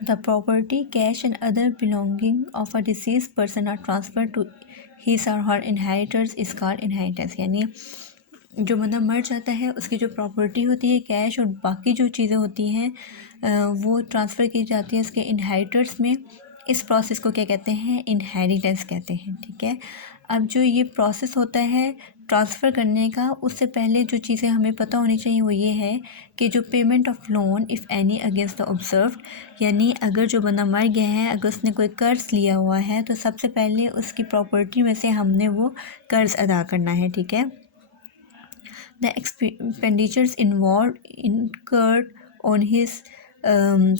The property, cash and other belonging of a deceased person are transfer to his or her inheritors is called inheritance. यानी जो बंदा मर जाता है उसकी जो प्रॉपर्टी होती है, कैश और बाकी जो चीज़ें होती हैं वो ट्रांसफ़र की जाती है उसके इनहेरिटर्स में। इस प्रोसेस को क्या कहते हैं? इनहेरिटेंस कहते हैं। ठीक है, अब जो ये प्रोसेस होता है ट्रांसफ़र करने का, उससे पहले जो चीज़ें हमें पता होनी चाहिए वो ये है कि जो payment of loan if any against the observed, यानी अगर जो बंदा मर गया है, अगर उसने कोई कर्ज़ लिया हुआ है तो सबसे पहले उसकी प्रॉपर्टी में से हमने वो कर्ज़ अदा करना है। ठीक है, the expenditures involved incurred on his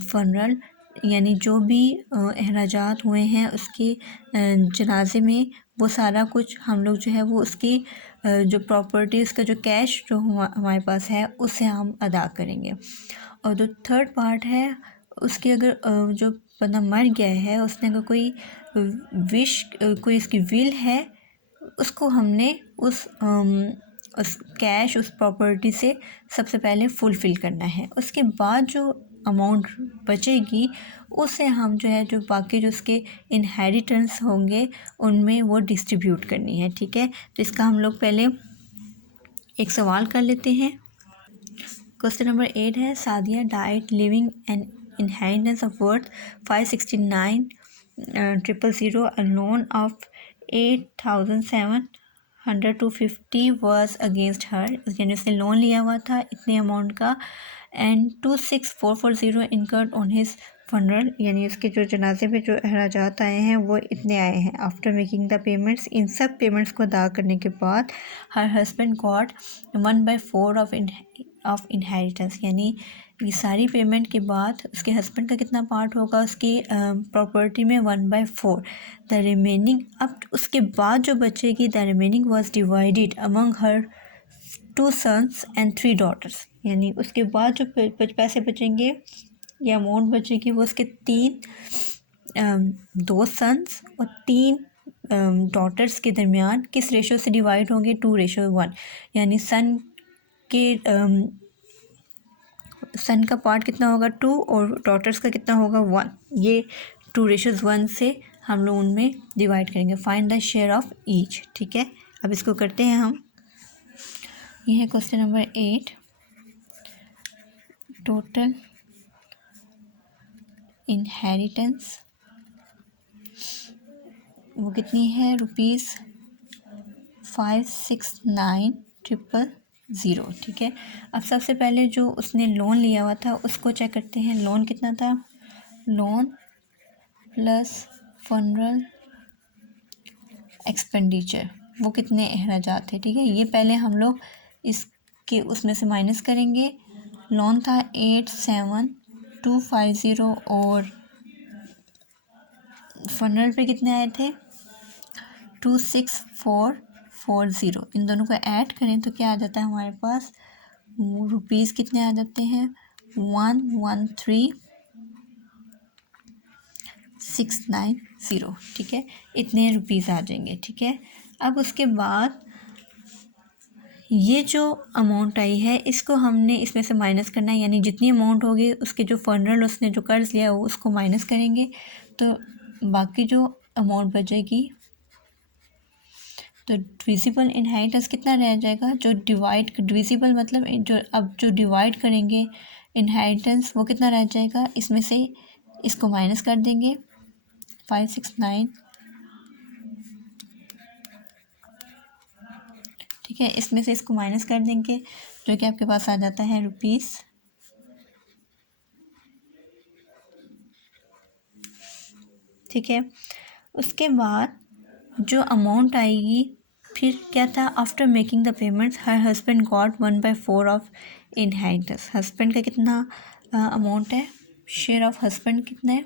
funeral, यानी जो भी अखराजात हुए हैं उसके जनाजे में, वो सारा कुछ हम लोग जो है वो उसकी जो प्रॉपर्टी, उसका जो कैश जो हमारे पास है उससे हम अदा करेंगे। और जो थर्ड पार्ट है उसकी, अगर जो बंदा मर गया है उसने अगर कोई विश, कोई इसकी विल है, उसको हमने उस कैश, उस प्रॉपर्टी से सबसे पहले फुलफ़िल करना है। उसके बाद जो अमाउंट बचेगी उससे हम जो है जो बाकी जो उसके इनहेरिटेंस होंगे उनमें वो डिस्ट्रीब्यूट करनी है। ठीक है, तो इसका हम लोग पहले एक सवाल कर लेते हैं। क्वेश्चन नंबर 8 है, Sadia died living an inheritance of worth 569,000 a loan of 8,750 was against her, यानी उसने लोन लिया हुआ था इतने अमाउंट का, and 26,440 incurred on his funeral, यानी उसके जो जनाजे पे जो अखराजात आए हैं वो इतने आए हैं। आफ्टर मेकिंग द पेमेंट्स, इन सब पेमेंट्स को अदा करने के बाद her husband got 1/4 of inheritance, यानी ये सारी पेमेंट के बाद उसके हस्बैंड का कितना पार्ट होगा उसकी प्रॉपर्टी में? 1/4। द रिमेनिंग, अब उसके बाद जो बचेगी, the remaining was divided among her 2 sons and 3 daughters, यानी उसके बाद जो पैसे बचेंगे या अमाउंट बचेगी वो उसके 2 सन्स और 3 डॉटर्स के दरमियान किस रेशो से डिवाइड होंगे? 2:1, यानी सन का पार्ट कितना होगा? 2, और डॉटर्स का कितना होगा? 1। ये 2:1 से हम लोग उनमें डिवाइड करेंगे। Find the share of each. ठीक है, अब इसको करते हैं हम। ये है क्वेश्चन नंबर 8। टोटल इनहेरिटेंस वो कितनी है? ₹569,000। ठीक है, अब सबसे पहले जो उसने लोन लिया हुआ था उसको चेक करते हैं। लोन कितना था? लोन प्लस फनरल एक्सपेंडिचर, वो कितने अखराजात थे? ठीक है, ये पहले हम लोग इसके उसमें से माइनस करेंगे। लोन था 8,7,250 और फनरल पे कितने आए थे? 26,440। इन दोनों को ऐड करें तो क्या आ जाता है हमारे पास? रुपीज़ कितने आ जाते हैं? 113,690। ठीक है, इतने रुपीज़ आ जाएंगे। ठीक है, अब उसके बाद ये जो अमाउंट आई है इसको हमने इसमें से माइनस करना है, यानी जितनी अमाउंट होगी उसके जो फनरल उसने जो कर्ज लिया वो उसको माइनस करेंगे, तो बाकी जो अमाउंट बचेगी, तो डिविजिबल इनहेरिटेंस कितना रह जाएगा? जो डिविजिबल मतलब जो अब जो डिवाइड करेंगे इनहेरिटेंस वो कितना रह जाएगा? इसमें से इसको माइनस कर देंगे। 569, ठीक है, इसमें से इसको माइनस कर देंगे जो कि आपके पास आ जाता है रुपीज़। ठीक है, उसके बाद जो अमाउंट आएगी फिर क्या था? After making the payments her husband got 1/4 of inheritance. Husband का कितना अमाउंट है? शेयर ऑफ हस्बैंड कितना है?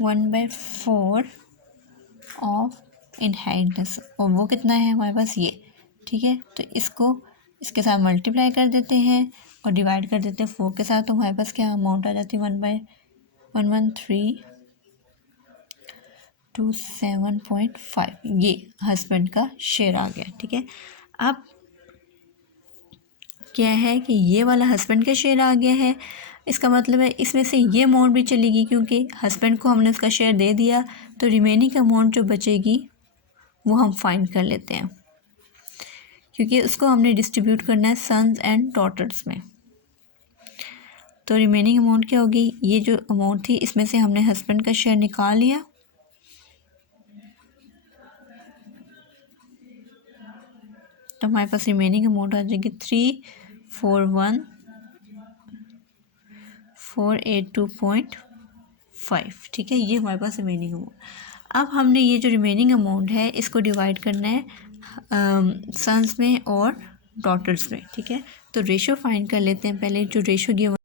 1/4 ऑफ इनहेरिटेंस, और वो कितना है हमारे पास? ये। ठीक है, तो इसको इसके साथ मल्टीप्लाई कर देते हैं और डिवाइड कर देते हैं 4 के साथ, तो हमारे पास क्या अमाउंट आ जाती है? 1/11327.5, ये हस्बैंड का शेयर आ गया। ठीक है, अब क्या है कि ये वाला हस्बैंड का शेयर आ गया है, इसका मतलब है इसमें से ये अमाउंट भी चलेगी, क्योंकि हस्बैंड को हमने उसका शेयर दे दिया, तो रिमेनिंग अमाउंट जो बचेगी वो हम फाइंड कर लेते हैं, क्योंकि उसको हमने डिस्ट्रीब्यूट करना है सन्स एंड डॉटर्स में। तो रिमेनिंग अमाउंट क्या होगी, ये जो अमाउंट थी इसमें से हमने हस्बैंड का शेयर निकाल लिया, तो हमारे पास रिमेनिंग अमाउंट आ जाएगी 341,482.5। ठीक है, ये हमारे पास रिमेनिंग अमाउंट। अब हमने ये जो रिमेनिंग अमाउंट है इसको डिवाइड करना है सन्स में और डॉटर्स में। ठीक है, तो रेशो फाइंड कर लेते हैं। पहले जो रेशो गिवन